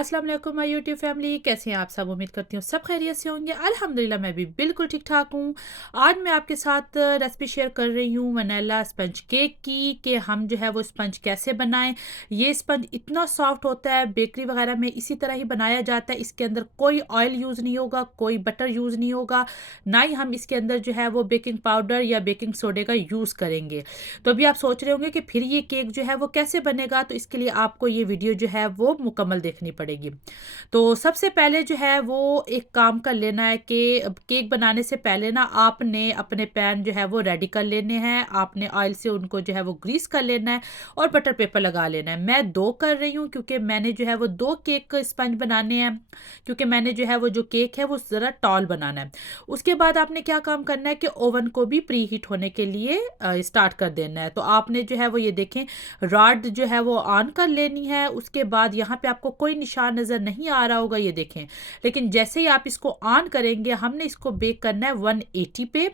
अस्सलाम वालेकुम my YouTube family, कैसे हैं आप सब। उम्मीद करती हूँ सब खैरियत से होंगे। अल्हम्दुलिल्लाह मैं भी बिल्कुल ठीक ठाक हूँ। आज मैं आपके साथ रेसिपी शेयर कर रही हूँ वनीला स्पंज केक की, कि हम जो है वो स्पंज कैसे बनाएं। ये स्पंज इतना सॉफ्ट होता है, बेकरी वगैरह में इसी तरह ही बनाया जाता है। इसके अंदर कोई ऑयल यूज़ नहीं होगा, कोई बटर यूज़ नहीं होगा, ना ही हम इसके अंदर जो है वो बेकिंग पाउडर या बेकिंग सोडे का यूज़ करेंगे। तो अभी आप सोच रहे होंगे कि फिर ये केक जो है वो कैसे बनेगा, तो इसके लिए आपको ये वीडियो जो है वो मुकम्मल देखनी पड़ेगी। तो सबसे पहले जो है वो एक काम कर लेना है कि केक बनाने से पहले ना आपने अपने पैन जो है वो रेडी कर लेने हैं। आपने ऑयल से उनको जो है वो ग्रीस कर लेना है और बटर पेपर लगा लेना है। मैं दो कर रही हूँ क्योंकि मैंने जो है वो दो केक स्पंज बनाने हैं, क्योंकि मैंने जो है वो जो केक है वो ज़रा टॉल बनाना है। उसके बाद आपने क्या काम करना है कि ओवन को भी प्री हीट होने के लिए स्टार्ट कर देना है। तो आपने जो है वो ये देखें रॉड जो है वो ऑन कर लेनी है। उसके बाद यहाँ पे आपको कोई निशान नज़र नहीं आ रहा होगा, ये देखें, लेकिन जैसे ही आप इसको ऑन करेंगे हमने इसको बेक करना है 180 पे।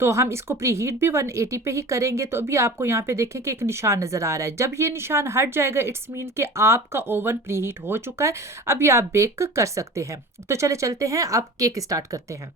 तो हम इसको प्री हीट भी 180 पे ही करेंगे। तो अभी आपको यहाँ पे देखें कि एक निशान नज़र आ रहा है। जब ये निशान हट जाएगा इट्स मीन कि आपका ओवन प्री हीट हो चुका है, अभी आप बेक कर सकते हैं। तो चले चलते हैं, आप केक स्टार्ट करते हैं।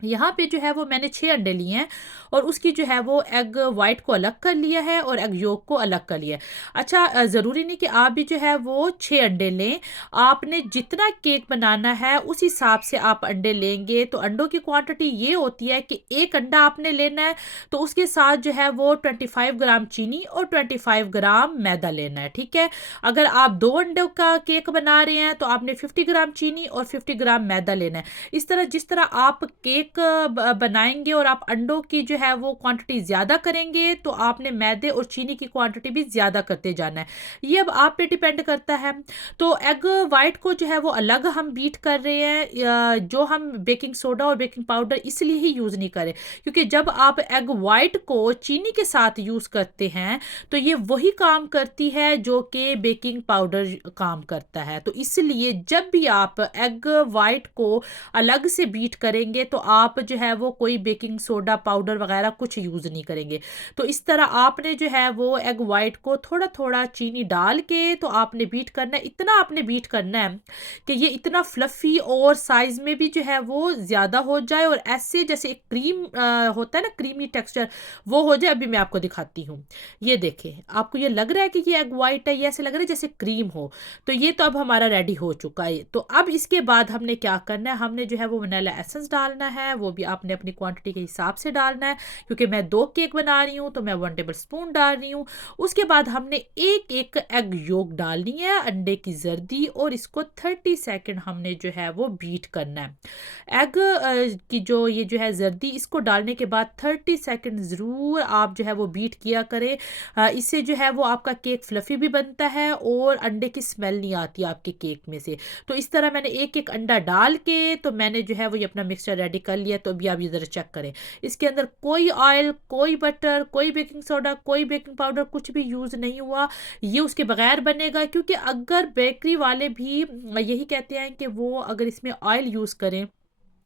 यहाँ पे जो है वो मैंने 6 अंडे लिए हैं और उसकी जो है वो एग वाइट को अलग कर लिया है और एग योक को अलग कर लिया है। अच्छा, ज़रूरी नहीं कि आप भी जो है वो 6 अंडे लें। आपने जितना केक बनाना है उस हिसाब से आप अंडे लेंगे। तो अंडों की क्वांटिटी ये होती है कि एक अंडा आपने लेना है तो उसके साथ जो है वो 25 ग्राम चीनी और 25 ग्राम मैदा लेना है, ठीक है। अगर आप 2 अंडों का केक बना रहे हैं तो आपने 50 ग्राम चीनी और 50 ग्राम मैदा लेना है। इस तरह जिस तरह आप केक बनाएंगे और आप अंडों की जो है वो क्वांटिटी ज़्यादा करेंगे तो आपने मैदे और चीनी की क्वांटिटी भी ज़्यादा करते जाना है। ये अब आप पे डिपेंड करता है। तो एग वाइट को जो है वो अलग हम बीट कर रहे हैं। जो हम बेकिंग सोडा और बेकिंग पाउडर इसलिए ही यूज़ नहीं करें क्योंकि जब आप एग वाइट को चीनी के साथ यूज़ करते हैं तो ये वही काम करती है जो कि बेकिंग पाउडर काम करता है। तो इसलिए जब भी आप एग वाइट को अलग से बीट करेंगे तो आप जो है वो कोई बेकिंग सोडा पाउडर वगैरह कुछ यूज़ नहीं करेंगे। तो इस तरह आपने जो है वो एग वाइट को थोड़ा थोड़ा चीनी डाल के तो आपने बीट करना है। इतना आपने बीट करना है कि ये इतना फ्लफ़ी और साइज़ में भी जो है वो ज़्यादा हो जाए और ऐसे जैसे एक क्रीम होता है ना, क्रीमी टेक्सचर, वो हो जाए। अभी मैं आपको दिखाती हूँ। ये देखें, आपको ये लग रहा है कि ये एग वाइट है, ये ऐसे लग रहा है जैसे क्रीम हो। तो ये तो अब हमारा रेडी हो चुका है। तो अब इसके बाद हमने क्या करना है, हमने जो है वो वनीला एसेंस डालना है। वो भी आपने अपनी क्वांटिटी के हिसाब से डालना है। क्योंकि मैं 2 केक बना रही हूँ तो मैं 1 टेबल स्पून डाल रही हूँ। उसके बाद हमने एक एक एग योक डालनी है, अंडे की जर्दी, और इसको 30 सेकेंड हमने जो है वो बीट करना है। एग की जो ये जो है जर्दी, इसको डालने के बाद 30 सेकेंड ज़रूर आप जो है वो बीट किया करें। इससे जो है वो आपका केक फ्लफ़ी भी बनता है और अंडे की स्मेल नहीं आती आपके केक में से। तो इस तरह मैंने एक एक अंडा डाल के तो मैंने जो है वो ये अपना मिक्सचर रेडी कर लिया। तो अभी आप ये ज़रा चेक करें, इसके अंदर कोई ऑयल, कोई बटर, कोई बेकिंग सोडा, कोई बेकिंग पाउडर कुछ भी यूज़ नहीं हुआ। ये उसके बगैर बनेगा, क्योंकि अगर बेकरी वाले भी यही कहते हैं कि वो अगर इसमें ऑयल यूज़ करें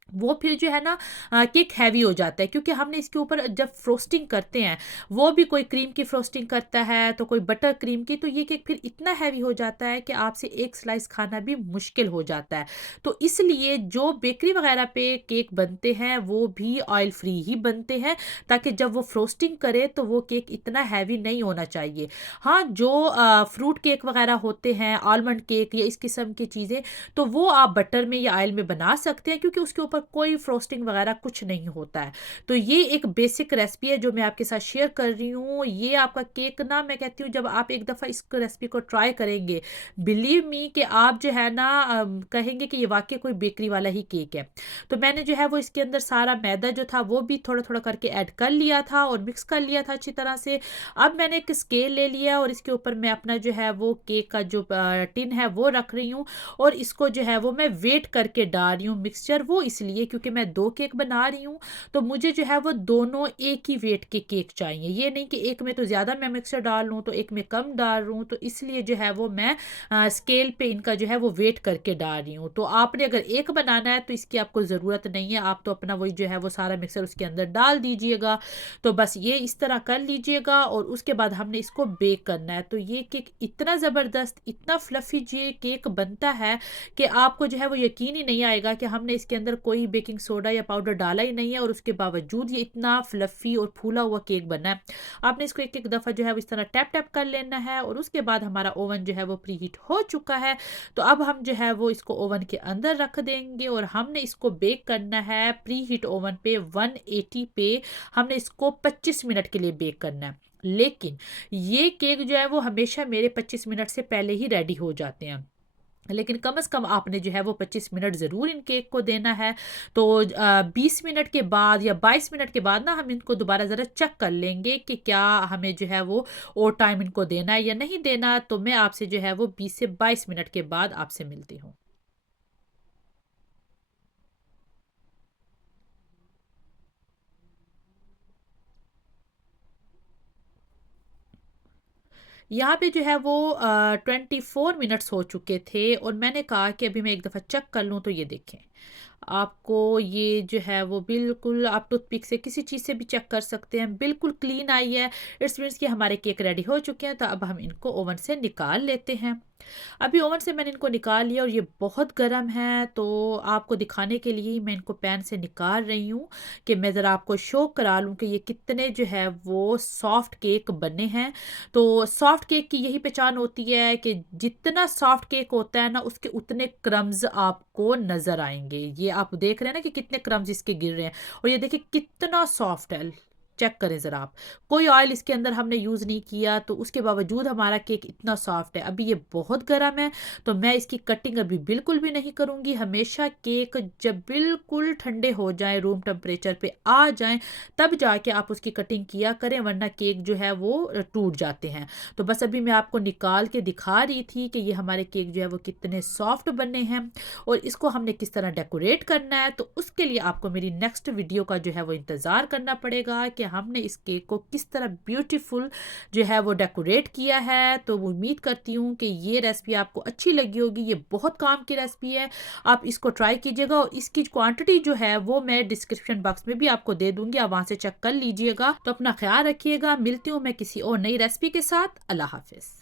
वो फिर जो है ना केक हैवी हो जाता है। क्योंकि हमने इसके ऊपर जब फ्रोस्टिंग करते हैं, वो भी कोई क्रीम की फ्रोस्टिंग करता है तो कोई बटर क्रीम की, तो ये केक फिर इतना हैवी हो जाता है कि आपसे एक स्लाइस खाना भी मुश्किल हो जाता है। तो इसलिए जो बेकरी वगैरह पे केक बनते हैं वो भी ऑयल फ्री ही बनते हैं, ताकि जब वो फ्रोस्टिंग करे तो वो केक इतना हैवी नहीं होना चाहिए। हाँ, जो फ्रूट केक वगैरह होते हैं, आलमंड केक या इस किस्म की चीज़ें, तो वो आप बटर में या ऑयल में बना सकते हैं क्योंकि उसके ऊपर कोई फ्रोस्टिंग वगैरह कुछ नहीं होता है। तो ये एक बेसिक रेसिपी है जो मैं आपके साथ शेयर कर रही हूँ। ये आपका केक ना, मैं कहती हूँ जब आप एक दफ़ा इस रेसिपी को ट्राई करेंगे, बिलीव मी कि आप जो है ना कहेंगे कि ये वाकई कोई बेकरी वाला ही केक है। तो मैंने जो है वो इसके अंदर सारा मैदा जो था वो भी थोड़ा थोड़ा करके ऐड कर लिया था और मिक्स कर लिया था अच्छी तरह से। अब मैंने एक स्केल ले लिया और इसके ऊपर मैं अपना जो है वो केक का जो टिन है वो रख रही हूँ और इसको जो है वो मैं वेट करके डाल रही हूँ मिक्सचर। वो इसलिए इसलिए क्योंकि मैं 2 केक बना रही हूँ, तो मुझे जो है वो दोनों एक ही वेट के केक चाहिए। ये नहीं कि एक में तो ज़्यादा मैं मिक्सचर डाल लूँ, तो एक में कम डाल लूँ, तो इसलिए जो है वो मैं स्केल पे इनका जो है वो वेट करके डाल रही हूँ। तो आपने अगर एक बनाना है तो इसकी आपको ज़रूरत नहीं है, आप तो अपना वही जो है वो सारा मिक्सर उसके अंदर डाल दीजिएगा। तो बस ये इस तरह कर लीजिएगा और उसके बाद हमने इसको बेक करना है। तो ये केक इतना ज़बरदस्त, इतना फ्लफ़ी ये केक बनता है कि आपको जो है वो यकीन ही नहीं आएगा कि हमने इसके अंदर कोई बेकिंग सोडा या पाउडर डाला ही नहीं है और उसके बावजूद ये इतना फ्लफ़ी और फूला हुआ केक बना है। आपने इसको एक-एक दफ़ा जो है वो इस तरह टैप-टैप कर लेना है और उसके बाद हमारा ओवन जो है वो प्रीहीट हो चुका है। तो अब हम जो है वो इसको ओवन के अंदर रख देंगे और हमने इसको बेक करना है प्रीहीट ओवन पे 180 पे। हमने इसको 25 मिनट के लिए बेक करना है। लेकिन ये केक जो है वो हमेशा मेरे 25 मिनट से पहले ही रेडी हो जाते हैं। लेकिन कम से कम आपने जो है वो 25 मिनट ज़रूर इन केक को देना है। तो 20 मिनट के बाद या 22 मिनट के बाद ना हम इनको दोबारा ज़रा चेक कर लेंगे कि क्या हमें जो है वो और टाइम इनको देना है या नहीं देना। तो मैं आपसे जो है वो 20 से 22 मिनट के बाद आपसे मिलती हूँ। यहाँ पे जो है वो 24 मिनट्स हो चुके थे और मैंने कहा कि अभी मैं एक दफ़ा चेक कर लूँ। तो ये देखें, आपको ये जो है वो बिल्कुल आप टूथपिक से किसी चीज़ से भी चेक कर सकते हैं, बिल्कुल क्लीन आई है। इट्स मीन्स कि हमारे केक रेडी हो चुके हैं। तो अब हम इनको ओवन से निकाल लेते हैं। अभी ओवन से मैंने इनको निकाल लिया और ये बहुत गर्म है, तो आपको दिखाने के लिए ही मैं इनको पैन से निकाल रही हूँ कि मैं ज़रा आपको शो करा लूँ कि ये कितने जो है वो सॉफ्ट केक बने हैं। तो सॉफ्ट केक की यही पहचान होती है कि जितना सॉफ्ट केक होता है ना, उसके उतने क्रम्स आपको नज़र आएँगे। ये आप देख रहे हैं ना कि कितने क्रम्स इसके गिर रहे हैं और ये देखिए कितना सॉफ्ट है। चेक करें ज़रा आप। कोई ऑयल इसके अंदर हमने यूज़ नहीं किया, तो उसके बावजूद हमारा केक इतना सॉफ्ट है। अभी ये बहुत गर्म है, तो मैं इसकी कटिंग अभी बिल्कुल भी नहीं करूँगी। हमेशा केक जब बिल्कुल ठंडे हो जाएँ, रूम टेम्परेचर पे आ जाएँ, तब जाके आप उसकी कटिंग किया करें, वरना केक जो है वो टूट जाते हैं। तो बस अभी मैं आपको निकाल के दिखा रही थी कि ये हमारे केक जो है वो कितने सॉफ्ट बने हैं और इसको हमने किस तरह डेकोरेट करना है। तो उसके लिए आपको मेरी नेक्स्ट वीडियो का जो है वो इंतज़ार करना पड़ेगा कि हमने इस केक को किस तरह ब्यूटीफुल जो है वो डेकोरेट किया है। तो उम्मीद करती हूँ कि ये रेसिपी आपको अच्छी लगी होगी। ये बहुत काम की रेसिपी है, आप इसको ट्राई कीजिएगा और इसकी क्वांटिटी जो है वो मैं डिस्क्रिप्शन बॉक्स में भी आपको दे दूंगी, आप वहाँ से चेक कर लीजिएगा। तो अपना ख्याल रखिएगा, मिलती हूँ मैं किसी और नई रेसिपी के साथ। अल्लाह हाफिज़।